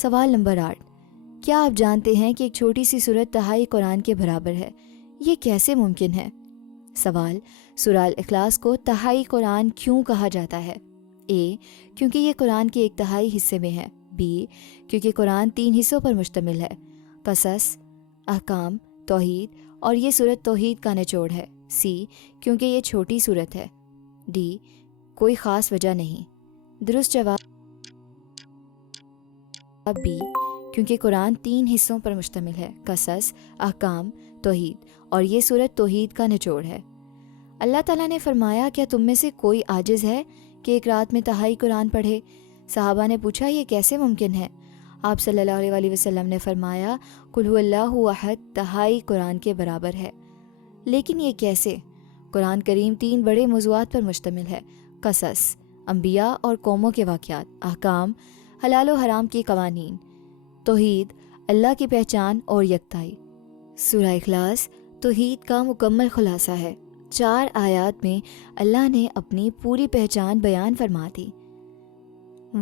سوال نمبر 8، کیا آپ جانتے ہیں کہ ایک چھوٹی سی سورت تہائی قرآن کے برابر ہے؟ یہ کیسے ممکن ہے؟ سوال، سورہ الاخلاص کو تہائی قرآن کیوں کہا جاتا ہے؟ اے، کیونکہ یہ قرآن کے ایک تہائی حصے میں ہے۔ بی، کیونکہ قرآن 3 حصوں پر مشتمل ہے، قصص، احکام، توحید، اور یہ سورت توحید کا نچوڑ ہے۔ سی، کیونکہ یہ چھوٹی سورت ہے۔ ڈی، کوئی خاص وجہ نہیں۔ درست جواب بی، کیونکہ قرآن 3 حصوں پر مشتمل ہے، قصص، احکام، توحید، اور یہ سورت توحید کا نچوڑ ہے۔ اللہ تعالیٰ نے فرمایا، کیا تم میں سے کوئی عاجز ہے کہ ایک رات میں تہائی قرآن پڑھے؟ صحابہ نے پوچھا، یہ کیسے ممکن ہے؟ آپ صلی اللہ علیہ وسلم نے فرمایا، قل هو اللہ احد تہائی قرآن کے برابر ہے۔ لیکن یہ کیسے؟ قرآن کریم 3 بڑے موضوعات پر مشتمل ہے، قصص، انبیاء اور قوموں کے واقعات، احکام، حلال و حرام کی قوانین، توحید، اللہ کی پہچان اور یکتائی۔ سورہ اخلاص توحید کا مکمل خلاصہ ہے۔ 4 آیات میں اللہ نے اپنی پوری پہچان بیان فرما دی۔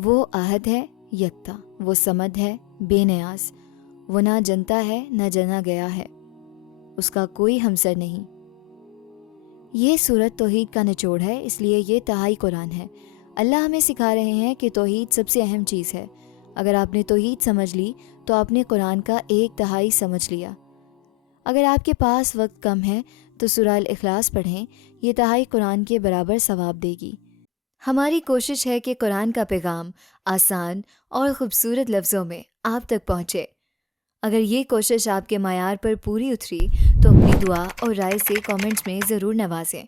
وہ احد ہے، یکتا، وہ صمد ہے، بے نیاز، وہ نہ جنتا ہے نہ جنا گیا ہے، اس کا کوئی ہمسر نہیں۔ یہ سورت توحید کا نچوڑ ہے، اس لیے یہ تہائی قرآن ہے۔ اللہ ہمیں سکھا رہے ہیں کہ توحید سب سے اہم چیز ہے۔ اگر آپ نے توحید سمجھ لی تو آپ نے قرآن کا 1/3 سمجھ لیا۔ اگر آپ کے پاس وقت کم ہے تو سورہ الاخلاص پڑھیں، یہ تہائی قرآن کے برابر ثواب دے گی۔ ہماری کوشش ہے کہ قرآن کا پیغام آسان اور خوبصورت لفظوں میں آپ تک پہنچے۔ اگر یہ کوشش آپ کے معیار پر پوری اتری تو اپنی دعا اور رائے سے کامنٹس میں ضرور نوازیں۔